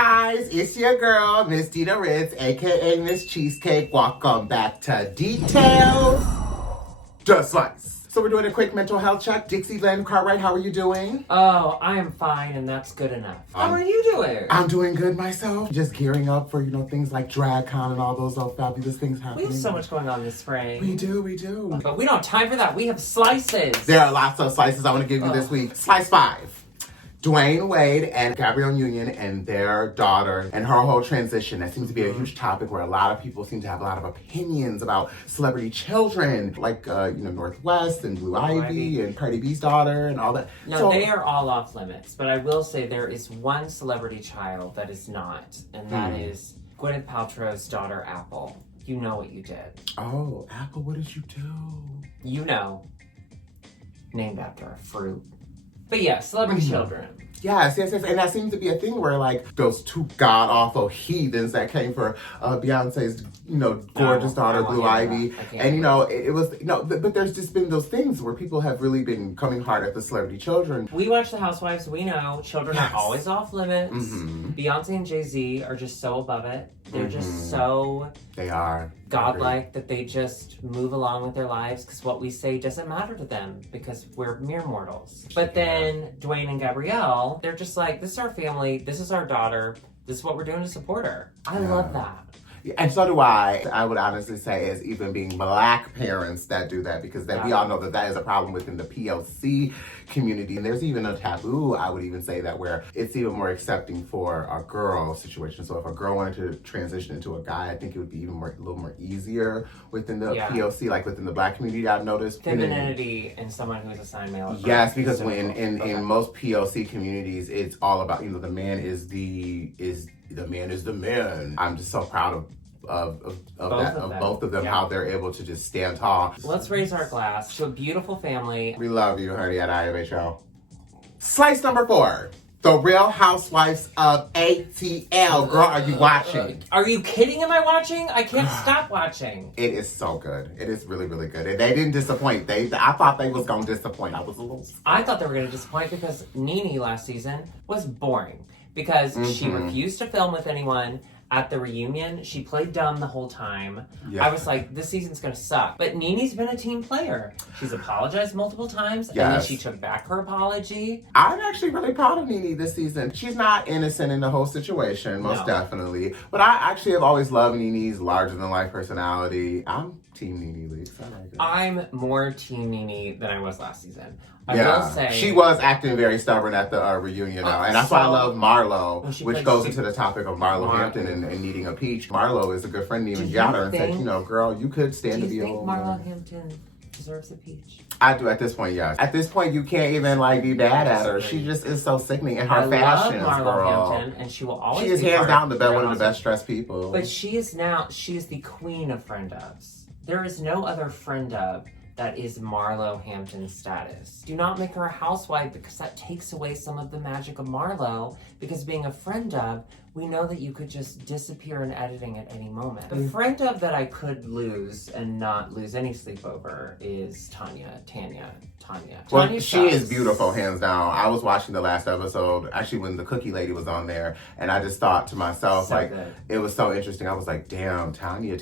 guys, it's your girl, Miss Dita Ritz, aka Miss Cheesecake. Welcome back to Detailz, the Slice. So we're doing a quick mental health check. Dixie Lynn Cartwright, how are you doing? Oh, I am fine, and that's good enough. How are you doing? I'm doing good myself. Just gearing up for, things like DragCon and all those fabulous things happening. We have so much going on this spring. We do. But we don't have time for that. We have slices. There are lots of slices I want to give you this week. Slice 5. Dwayne Wade and Gabrielle Union and their daughter and her whole transition. That seems to be a huge topic where a lot of people seem to have a lot of opinions about celebrity children, like Northwest and Blue Ivy and Cardi B's daughter and all that. No, they are all off limits. But I will say there is one celebrity child that is not, and that is Gwyneth Paltrow's daughter, Apple. You know what you did. Oh, Apple, what did you do? You know. Named after a fruit. But yeah, celebrity children. Yes. And that seems to be a thing where, those two god-awful heathens that came for Beyonce's, gorgeous daughter, Blue Ivy. And, it was, but there's just been those things where people have really been coming hard at the celebrity children. We watch The Housewives. We know children are always off limits. Beyonce and Jay-Z are just so above it. They're just so... They are. Godlike that they just move along with their lives because what we say doesn't matter to them because we're mere mortals. But then Dwayne and Gabrielle, they're just like, this is our family, this is our daughter, this is what we're doing to support her. I love that. And so do I. I would honestly say it's even being Black parents that do that because we all know that is a problem within the POC community. And there's even a taboo, I would even say that, where it's even more accepting for a girl situation. So if a girl wanted to transition into a guy, I think it would be even a little more easier within the POC, like within the Black community, I've noticed. Femininity in someone who is assigned male. Yes, because in most POC communities, it's all about, the man is the man. I'm just so proud of both of them, how they're able to just stand tall. Let's raise our glass to a beautiful family. We love you, honey, at IMHO. Slice number 4. The Real Housewives of ATL. Girl, are you watching? Are you kidding? Am I watching? I can't stop watching. It is so good. It is really, really good. And they didn't disappoint. I thought they was going to disappoint. I thought they were going to disappoint because Nene last season was boring. Because she refused to film with anyone. At the reunion, she played dumb the whole time. Yeah. I was like, this season's gonna suck. But Nene's been a team player. She's apologized multiple times, and then she took back her apology. I'm actually really proud of Nene this season. She's not innocent in the whole situation, most definitely. But I actually have always loved Nene's larger-than-life personality. I'm Team Nene Leaks. I'm more Team Nene than I was last season. I will say she was acting very stubborn at the reunion now, and that's why I love Marlo, which goes into the topic of Marlo Hampton and needing a peach. Marlo is a good friend, even got her and said, girl, you could stand to be a Do you think Marlo Hampton deserves a peach? I do at this point, yes. At this point, you can't even be mad at her. She just is so sickening, and her fashions, love Marlo girl. Hampton, and she will always. She is hands down one of the best dressed people. But she is the queen of friend ofs. There is no other friend of that is Marlo Hampton's status. Do not make her a housewife because that takes away some of the magic of Marlo. Because being a friend of, we know that you could just disappear in editing at any moment. The friend of that I could lose and not lose any sleep over is Tanya. Well, she is beautiful, hands down. I was watching the last episode, actually when the cookie lady was on there, and I just thought to myself, it was so interesting. I was like, damn, Tanya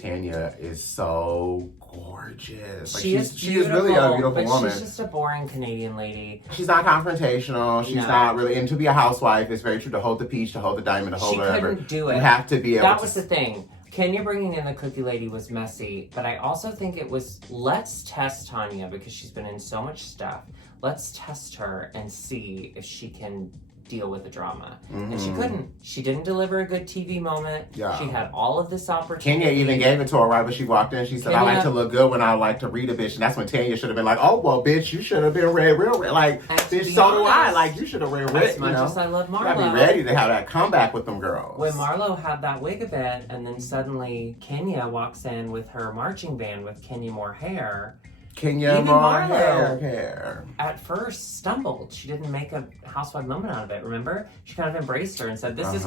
is so gorgeous. She is really a beautiful woman. She's just a boring Canadian lady. She's not confrontational. She's not really, and to be a housewife, it's very true, to hold the peach, to hold the diamond, to hold whatever. She couldn't do it. You have to be able That was the thing. Kenya bringing in the cookie lady was messy, but I also think it was, let's test Tanya because she's been in so much stuff. Let's test her and see if she can deal with the drama. And she couldn't. She didn't deliver a good TV moment. Yeah. She had all of this opportunity. Kenya even gave it to her right when she walked in. She said, I like to look good when I like to read a bitch. And that's when Tanya should have been like, oh, well, bitch, you should have been real red. Like, bitch, so do I. Like, you should have read red. As much as I love Marlo. You gotta be ready to have that comeback with them girls. When Marlo had that wig a bit, and then suddenly Kenya walks in with her marching band with Kenya Moore hair. Kenya Moore hair. At first stumbled. She didn't make a housewife moment out of it, remember? She kind of embraced her and said, this is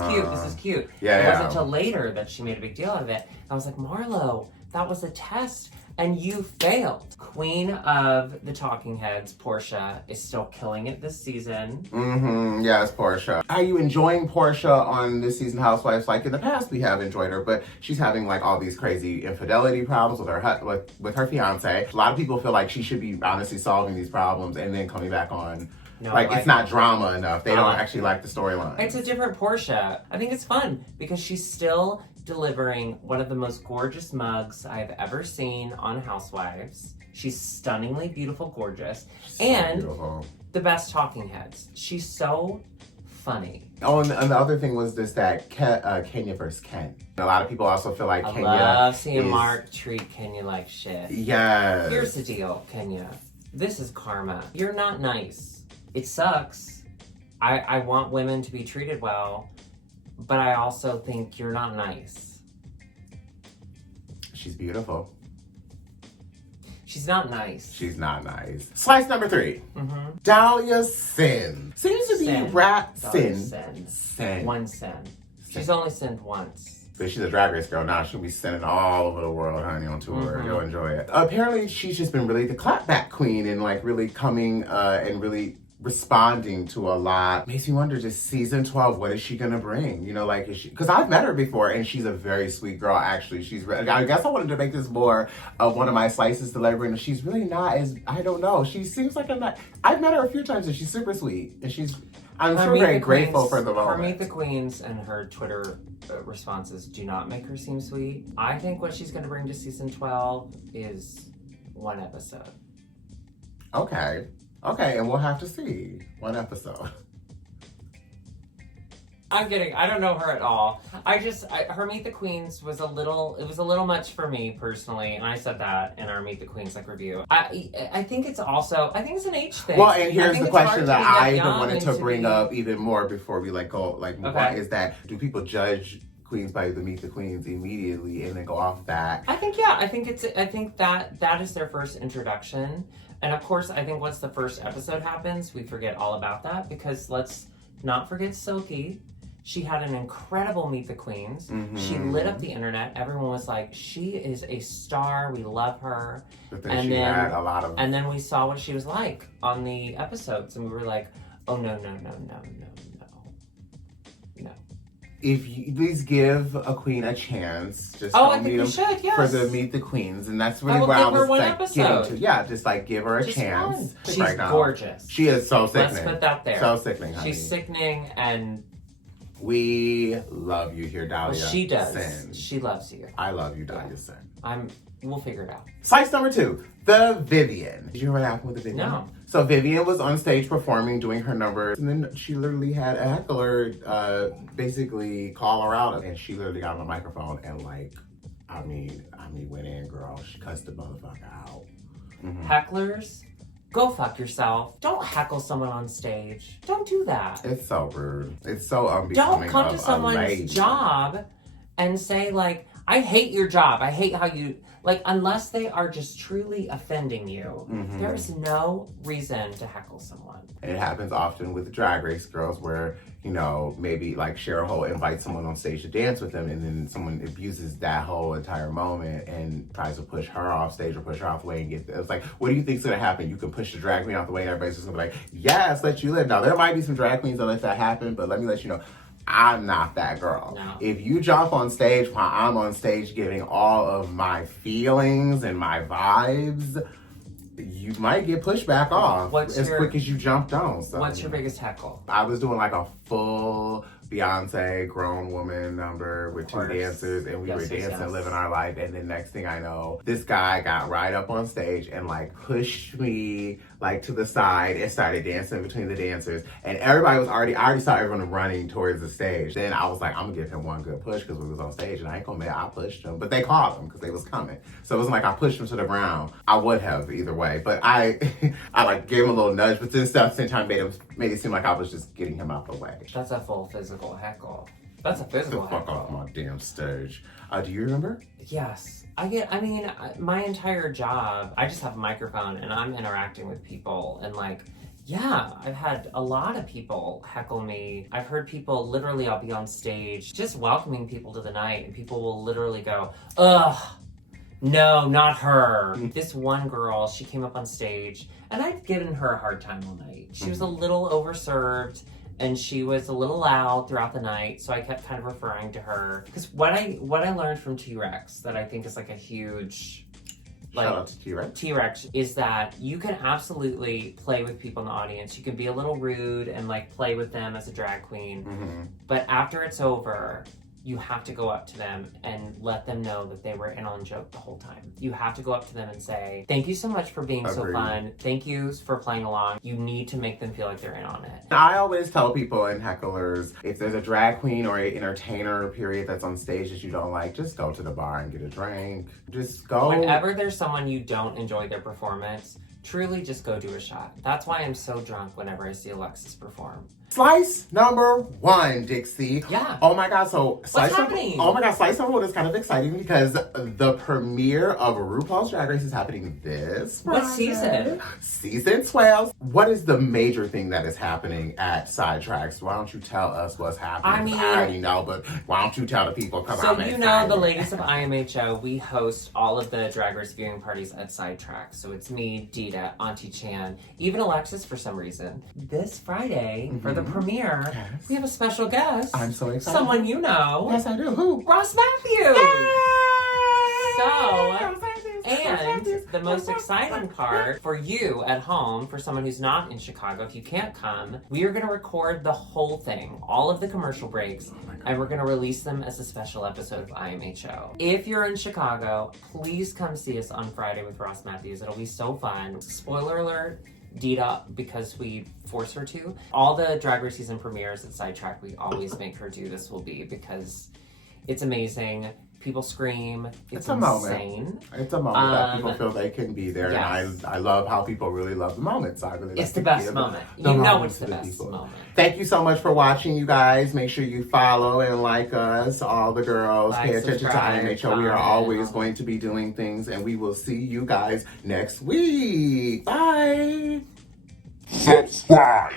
cute. It wasn't until later that she made a big deal out of it. I was like, Marlo, that was a test. and you failed. Queen of the Talking Heads, Portia, is still killing it this season. Yes, Portia. Are you enjoying Portia on this season Housewives? Like in the past, we have enjoyed her, but she's having like all these crazy infidelity problems with her with her fiance. A lot of people feel like she should be honestly solving these problems and then coming back on. No, like it's not drama enough. They don't actually like the storyline. It's a different Portia. I think it's fun because she's still delivering one of the most gorgeous mugs I've ever seen on Housewives. She's stunningly beautiful, gorgeous, and beautiful. The best talking heads. She's so funny. Oh, and the other thing was this that Kenya versus Ken. A lot of people also feel like Kenya. I love seeing Mark treat Kenya like shit. Yes. Here's the deal, Kenya. This is karma. You're not nice. It sucks. I want women to be treated well, but I also think you're not nice. She's beautiful. She's not nice. She's not nice. Slice number 3. Dahlia Sin. Seems to be sin. One sin. She's only sinned once. But she's a Drag Race girl now. She'll be sending all over the world, honey, on tour. You'll enjoy it. Apparently, she's just been really the clapback queen and like really coming and really responding to a lot. Makes me wonder, just season 12, what is she gonna bring? You know, like, is she, because I've met her before and she's a very sweet girl, actually. I guess I wanted to make this more of one of my slices to Labor, and she's really not as, I don't know, she seems like I've met her a few times and she's super sweet. And I'm sure very grateful for the moment. Her Meet the Queens and her Twitter responses do not make her seem sweet. I think what she's gonna bring to season 12 is one episode. Okay, and we'll have to see one episode. I'm kidding. I don't know her at all. Her Meet the Queens was a little much for me personally, and I said that in our Meet the Queens review. I think it's an age thing. Well, and here's the question that I even wanted to bring up even more before we go move on, is that do people judge queens by the Meet the Queens immediately and then go off that? I think that is their first introduction. And of course, I think once the first episode happens, we forget all about that, because let's not forget Silky. She had an incredible Meet the Queens. She lit up the internet. Everyone was like, she is a star. We love her. But then had a lot of... And then we saw what she was like on the episodes, and we were like, oh, no. If you please give a queen a chance, just I think you should, yes. For the Meet the Queens, and that's really where I was getting to. Yeah, just give her a chance. She's gorgeous. She is so sickening. Let's put that there. So sickening, honey. She's sickening, and we love you here, Dahlia. Well, she does. Sin. She loves you. I love you, Dahlia Sin. We'll figure it out. Slice number 2, the Vivian. Did you hear what happened with the Vivian? No. So Vivian was on stage performing, doing her numbers, and then she literally had a heckler basically call her out, and she literally got on the microphone and I mean, went in, girl. She cussed the motherfucker out. Hecklers, go fuck yourself. Don't heckle someone on stage. Don't do that. It's so rude. It's so unbecoming. Don't come to someone's job and say I hate your job. I hate how you... unless they are just truly offending you, there's no reason to heckle someone. It happens often with Drag Race girls where, maybe Cheryl Hole invites someone on stage to dance with them, and then someone abuses that whole entire moment and tries to push her off stage or push her off the way and it's what do you think's going to happen? You can push the drag queen off the way and everybody's just going to be like, yes, let you live. Now, there might be some drag queens that let that happen, but let me let you know, I'm not that girl. No. If you jump on stage while I'm on stage giving all of my feelings and my vibes, you might get pushed back off quick as you jumped on. So, what's your biggest heckle? I was doing a full Beyonce grown woman number with 2 dancers, and we were dancing, living our life, and then next thing I know, this guy got right up on stage and pushed me to the side and started dancing between the dancers, and everybody was I already saw everyone running towards the stage. Then I was like, I'm gonna give him one good push because we was on stage, and I ain't gonna make I pushed him, but they caught him because they was coming. So it wasn't I pushed him to the ground. I would have either way, but I gave him a little nudge, but then stuff at the same time made it seem like I was just getting him out the way. That's a full physical heckle. That's a physical heckle. Fuck off my damn stage. Do you remember? Yes. My entire job, I just have a microphone and I'm interacting with people, and I've had a lot of people heckle me. I've heard people, literally, I'll be on stage just welcoming people to the night, and people will literally go, ugh, No, not her. This one girl, she came up on stage, and I'd given her a hard time all night. She was a little overserved, and she was a little loud throughout the night, so I kept kind of referring to her. Because what I learned from T-Rex that I think is like a huge... Shout out to T-Rex. T-Rex is that you can absolutely play with people in the audience. You can be a little rude and like play with them as a drag queen. Mm-hmm. But after it's over, you have to go up to them and let them know that they were in on joke the whole time. You have to go up to them and say, thank you so much for being so fun. Thank you for playing along. You need to make them feel like they're in on it. I always tell people and hecklers, if there's a drag queen or an entertainer period that's on stage that you don't like, just go to the bar and get a drink. Just go. Whenever there's someone you don't enjoy their performance, truly just go do a shot. That's why I'm so drunk whenever I see Alexis perform. Slice number 1, Dixie. Yeah. Oh my God, so What's happening? Oh my God, Slice number 1 is kind of exciting because the premiere of RuPaul's Drag Race is happening this Friday. What season? Season 12. What is the major thing that is happening at Sidetracks? Why don't you tell us what's happening? I mean, I already know, but why don't you tell the people? Because so I'm you excited. know, the ladies of IMHO, we host all of the Drag Race viewing parties at Sidetracks. So it's me, Dita, Auntie Chan, even Alexis for some reason. This Friday, for the premiere, we have a special guest. I'm so excited. Someone you know. Yes, I do. Who? Ross Matthews. Yay! And the most exciting part for you at home, for someone who's not in Chicago, if you can't come, we are going to record the whole thing, all of the commercial breaks, and we're going to release them as a special episode of IMHO. If you're in Chicago, please come see us on Friday with Ross Matthews. It'll be so fun. Spoiler alert, Dita, because we force her to. All the Drag Race season premieres at Sidetrack, we always make her do this will be because it's amazing. People scream. It's a insane. moment. It's a moment that people feel they can be there. Yes. And I love how people really love the moments. I really It's like the best moment. You know it's the best moment. Thank you so much for watching, you guys. Make sure you follow and like us, all the girls. Like, Pay attention to subscribe, IMHO. We are comment. always going to be doing things, and we will see you guys next week. Bye. Subscribe.